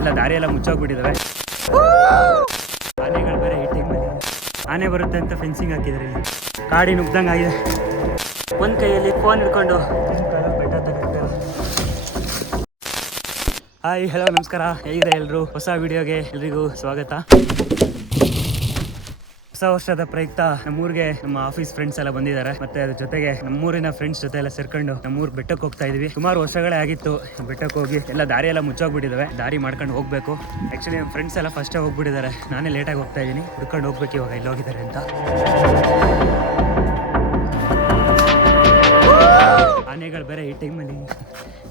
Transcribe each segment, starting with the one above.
ಎಲ್ಲ ದಾರಿ ಎಲ್ಲ ಮುಚ್ಚೋಗ್ಬಿಟ್ಟಿದ್ದಾವೆ. ಆನೆಗಳು ಬೇರೆ ಈ ಟೈಮಲ್ಲಿ ಆನೆ ಬರುತ್ತೆ ಅಂತ ಫೆನ್ಸಿಂಗ್ ಹಾಕಿದ್ದಾರೆ. ಇಲ್ಲಿ ಕಾಡಿ ನುಗ್ದಂಗೆ ಆಗಿದೆ. ಒಂದು ಕೈಯಲ್ಲಿ ಫೋನ್ ಹಿಡ್ಕೊಂಡು ಬೆಟ್ಟ ತಗೋತಾರೆ. ಹಾಯ್ ಹಲೋ ನಮಸ್ಕಾರ, ಹೇಗಿದೆ ಎಲ್ಲರೂ? ಹೊಸ ವಿಡಿಯೋಗೆ ಎಲ್ರಿಗೂ ಸ್ವಾಗತ. ಹೊಸ ವರ್ಷದ ಪ್ರಯುಕ್ತ ನಮ್ಮೂರಿಗೆ ನಮ್ಮ ಆಫೀಸ್ ಫ್ರೆಂಡ್ಸ್ ಎಲ್ಲ ಬಂದಿದ್ದಾರೆ. ಮತ್ತೆ ಅದ್ರ ಜೊತೆಗೆ ನಮ್ಮೂರಿನ ಫ್ರೆಂಡ್ಸ್ ಜೊತೆ ಎಲ್ಲ ಸೇರ್ಕೊಂಡು ನಮ್ಮೂರ್ ಬೆಟ್ಟಕ್ಕೆ ಹೋಗ್ತಾ ಇದೀವಿ. ಸುಮಾರು ವರ್ಷಗಳೇ ಆಗಿತ್ತು ಬೆಟ್ಟಕ್ಕೆ ಹೋಗಿ. ಎಲ್ಲ ದಾರಿ ಎಲ್ಲ ಮುಚ್ಚೋಗ್ಬಿಟ್ಟಿದಾವೆ. ದಾರಿ ಮಾಡ್ಕೊಂಡು ಹೋಗ್ಬೇಕು. ಆಕ್ಚುಲಿ ನಮ್ಮ ಫ್ರೆಂಡ್ಸ್ ಎಲ್ಲ ಫಸ್ಟೇ ಹೋಗ್ಬಿಟ್ಟಿದ್ದಾರೆ. ನಾನೇ ಲೇಟಾಗಿ ಹೋಗ್ತಾ ಇದೀನಿ. ಹುಡ್ಕೊಂಡು ಹೋಗ್ಬೇಕು ಇವಾಗ ಇಲ್ಲಿ ಹೋಗಿದ್ದಾರೆ ಅಂತ. ಆನೆಗಳು ಬೇರೆ ಈ ಟೈಮಲ್ಲಿ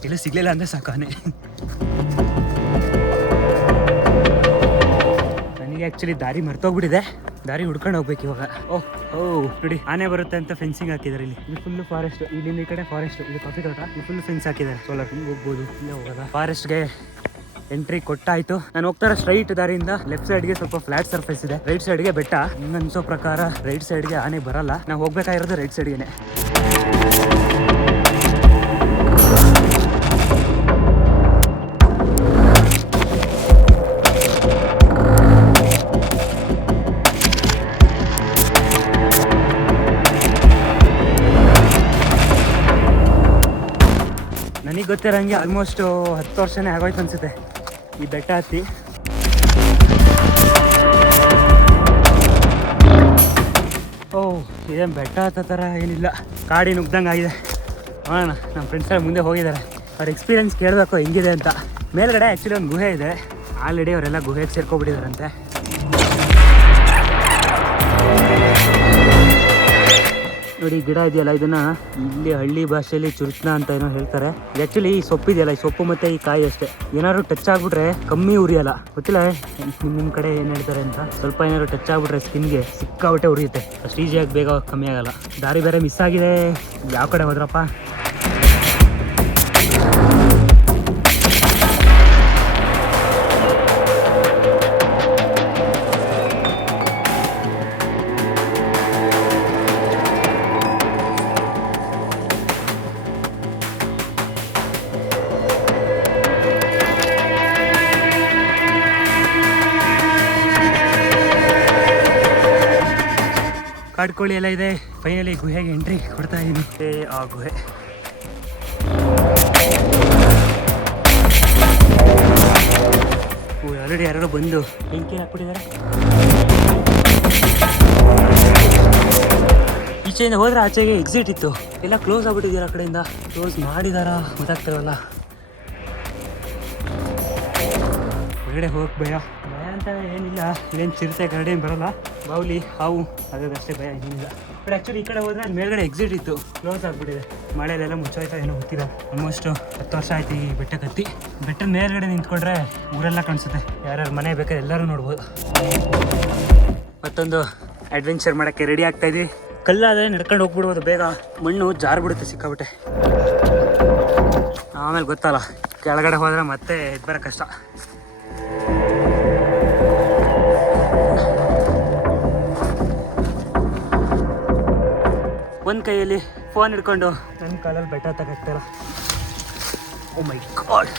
ಎಲ್ಲೂ ಸಿಗ್ಲಿಲ್ಲ ಅಂದ್ರೆ ಸಾಕು ಆನೆ. ನನಗೆ ಆಕ್ಚುಲಿ ದಾರಿ ಮರ್ತೋಗ್ಬಿಟ್ಟಿದೆ. ದಾರಿ ಹುಡ್ಕೊಂಡು ಹೋಗ್ಬೇಕು ಇವಾಗ. ಓಹ್ ನೋಡಿ, ಆನೆ ಬರುತ್ತೆ ಅಂತ ಫೆನ್ಸಿಂಗ್ ಹಾಕಿದ್ದಾರೆ. ಇಲ್ಲಿ ಫುಲ್ ಫಾರೆಸ್ಟ್, ಇಲ್ಲಿಂದ ಈ ಕಡೆ ಫಾರೆಸ್ಟ್, ಇದು ಕಾಫಿ ತೋಟ, ಇಲ್ಲಿ ಫುಲ್ ಫೆನ್ಸ್ ಹಾಕಿದ್ದಾರೆ. ಸೋಲಾರ್ ಹೋಗ್ಬೋದು, ಇಲ್ಲೇ ಹೋಗೋದ. ಫಾರೆಸ್ಟ್ಗೆ ಎಂಟ್ರಿ ಕೊಟ್ಟಾಯ್ತು. ನಾನು ಹೋಗ್ತಾರ ಸ್ಟ್ರೈಟ್ ದಾರಿಯಿಂದ ಲೆಫ್ಟ್ ಸೈಡ್ಗೆ ಸ್ವಲ್ಪ ಫ್ಲಾಟ್ ಸರ್ಫೇಸ್ ಇದೆ, ರೈಟ್ ಸೈಡ್ಗೆ ಬೆಟ್ಟ. ಅನ್ಸೋ ಪ್ರಕಾರ ರೈಟ್ ಸೈಡ್ಗೆ ಆನೆ ಬರಲ್ಲ. ನಾವು ಹೋಗ್ಬೇಕಾಗಿರೋದು ರೈಟ್ ಸೈಡ್ಗೆನೆ. ನನಗೆ ಗೊತ್ತಿರೋಂಗೆ ಆಲ್ಮೋಸ್ಟ್ 10 ವರ್ಷನೇ ಆಗೋಯ್ತು ಅನ್ಸುತ್ತೆ ಈ ಬೆಟ್ಟ ಹತ್ತಿ. ಇದೇನು ಬೆಟ್ಟ ಹತ್ತೋ ಥರ ಏನಿಲ್ಲ, ಕಾಡಿ ನುಗ್ದಂಗೆ ಆಗಿದೆ. ನೋಡೋಣ, ನಮ್ಮ ಫ್ರೆಂಡ್ಸ್ ಎಲ್ಲ ಮುಂದೆ ಹೋಗಿದ್ದಾರೆ. ಅವ್ರ ಎಕ್ಸ್ಪೀರಿಯನ್ಸ್ ಕೇಳಬೇಕು ಹೆಂಗಿದೆ ಅಂತ. ಮೇಲ್ಗಡೆ ಆ್ಯಕ್ಚುಲಿ ಒಂದು ಗುಹೆ ಇದೆ. ಆಲ್ರೆಡಿ ಅವರೆಲ್ಲ ಗುಹೆಗೆ ಸೇರ್ಕೊಬಿಟ್ಟಿದಾರಂತೆ. ನೋಡಿ ಗಿಡ ಇದೆಯಲ್ಲ, ಇದನ್ನ ಇಲ್ಲಿ ಹಳ್ಳಿ ಭಾಷೆಯಲ್ಲಿ ಚುರುಚ್ನ ಅಂತ ಏನೋ ಹೇಳ್ತಾರೆ. ಆ್ಯಕ್ಚುಲಿ ಈ ಸೊಪ್ಪು ಇದೆಯಲ್ಲ, ಈ ಸೊಪ್ಪು ಮತ್ತೆ ಈ ಕಾಯಿ ಅಷ್ಟೇ. ಏನಾದ್ರು ಟಚ್ ಆಗ್ಬಿಟ್ರೆ ಕಮ್ಮಿ ಉರಿಯಲ್ಲ. ಗೊತ್ತಿಲ್ಲ ನಿಮ್ಮ ಕಡೆ ಏನು ಹೇಳ್ತಾರೆ ಅಂತ. ಸ್ವಲ್ಪ ಏನಾದ್ರು ಟಚ್ ಆಗ್ಬಿಟ್ರೆ ಸ್ಕಿನ್ಗೆ ಸಿಕ್ಕಾಬಿಟ್ಟೆ ಉರಿಯುತ್ತೆ. ಅಷ್ಟು ಈಸಿಯಾಗಿ ಬೇಗ ಕಮ್ಮಿ ಆಗಲ್ಲ. ದಾರಿ ಬೇರೆ ಮಿಸ್ ಆಗಿದೆ. ಯಾವ ಕಡೆ ಹೋದ್ರಪ್ಪ? ಕಾಡ್ಕೋಳಿ ಎಲ್ಲ ಇದೆ. ಫೈನಲಿ ಗುಹೆಗೆ ಎಂಟ್ರಿ ಕೊಡ್ತಾ ಇದ್ದೀನಿ. ಆ ಗುಹೆ ಆಲ್ರೆಡಿ ಯಾರು ಬಂದು ಬೆಂಕಿ ಹಾಕ್ಬಿಟ್ಟಿದ್ದಾರೆ. ಈಚೆಯಿಂದ ಹೋದ್ರೆ ಆಚೆಗೆ ಎಕ್ಸಿಟ್ ಇತ್ತು, ಎಲ್ಲ ಕ್ಲೋಸ್ ಆಗ್ಬಿಟ್ಟಿದ್ದೀರ. ಆ ಕಡೆಯಿಂದ ಕ್ಲೋಸ್ ಮಾಡಿದಾರ ಗೊತ್ತಾಗ್ತಿರಲ್ಲ. ಹೊರಗಡೆ ಹೋಗಕ್ಕೆ ಭಯ ಅಂತ ಏನಿಲ್ಲ. ಇಲ್ಲೇನು ಚಿರತೆ ಕರಡಿ ಏನು ಬರೋಲ್ಲ. ಬಾವುಲಿ ಹಾವು ಅದಷ್ಟೇ ಭಯ, ಏನಿಲ್ಲ. ಬಟ್ ಆ್ಯಕ್ಚುಲಿ ಈ ಕಡೆ ಹೋದರೆ ಮೇಲ್ಗಡೆ ಎಕ್ಸಿಟ್ ಇತ್ತು, ಕ್ಲೋಸ್ ಆಗಿಬಿಟ್ಟಿದೆ. ಮಳೆಯಲ್ಲೆಲ್ಲ ಮುಚ್ಚೋಯ್ತಾ ಏನೋ ಗೊತ್ತಿಲ್ಲ. ಆಲ್ಮೋಸ್ಟ್ 10 ವರ್ಷ ಆಯ್ತು ಈ ಬೆಟ್ಟಕ್ಕೆ ಹತ್ತಿ. ಬೆಟ್ಟದ ಮೇಲ್ಗಡೆ ನಿಂತ್ಕೊಂಡ್ರೆ ಊರೆಲ್ಲ ಕಾಣಿಸುತ್ತೆ. ಯಾರ್ಯಾರು ಮನೆ ಬೇಕಾದ್ರೆ ಎಲ್ಲರೂ ನೋಡ್ಬೋದು. ಮತ್ತೊಂದು ಅಡ್ವೆಂಚರ್ ಮಾಡೋಕ್ಕೆ ರೆಡಿ ಆಗ್ತಾಯಿದ್ವಿ. ಕಲ್ಲಾದರೆ ನಡ್ಕೊಂಡು ಹೋಗ್ಬಿಡ್ಬೋದು ಬೇಗ. ಮಣ್ಣು ಜಾರ್ಬಿಡುತ್ತೆ ಸಿಕ್ಕಾಬಿಟ್ಟೆ. ಆಮೇಲೆ ಗೊತ್ತಲ್ಲ, ಕೆಳಗಡೆ ಹೋದರೆ ಮತ್ತೆ ಎದ್ದು ಬರೋ ಕಷ್ಟ. ಒಂದು ಕೈಯಲ್ಲಿ ಫೋನ್ ಹಿಡ್ಕೊಂಡು ನನ್ನ ಕಾಲಲ್ಲಿ ಬೆಟ್ಟ ತಗೋತಾರ. ಓ ಮೈ ಗಾಡ್.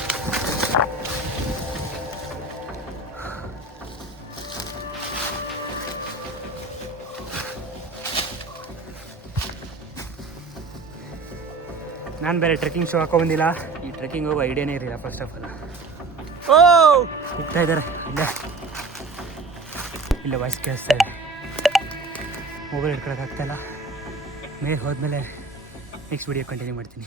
ನಾನು ಬೇರೆ ಟ್ರೆಕ್ಕಿಂಗ್ ಶೂ ಹಾಕೊಂಬಂದಿಲ್ಲ. ಈ ಟ್ರೆಕ್ಕಿಂಗ್ ಹೋಗೋ ಐಡಿಯಾನೇ ಇರಲಿಲ್ಲ ಫಸ್ಟ್ ಆಫ್ ಆಲ್. ಹೋಗ್ತಾ ಇದ್ದಾರೆ ಇಲ್ಲ ವಾಯ್ಸ್ ಕೇಳಿಸ್ತಾ ಇದೆ. ಮೊಬೈಲ್ ಹಿಡ್ಕೊಳಕ್ಕಾಗ್ತಾಯಿಲ್ಲ. ಮೇಲೆ ಹೋದ್ಮೇಲೆ ನೆಕ್ಸ್ಟ್ ವಿಡಿಯೋ ಕಂಟಿನ್ಯೂ ಮಾಡ್ತೀನಿ.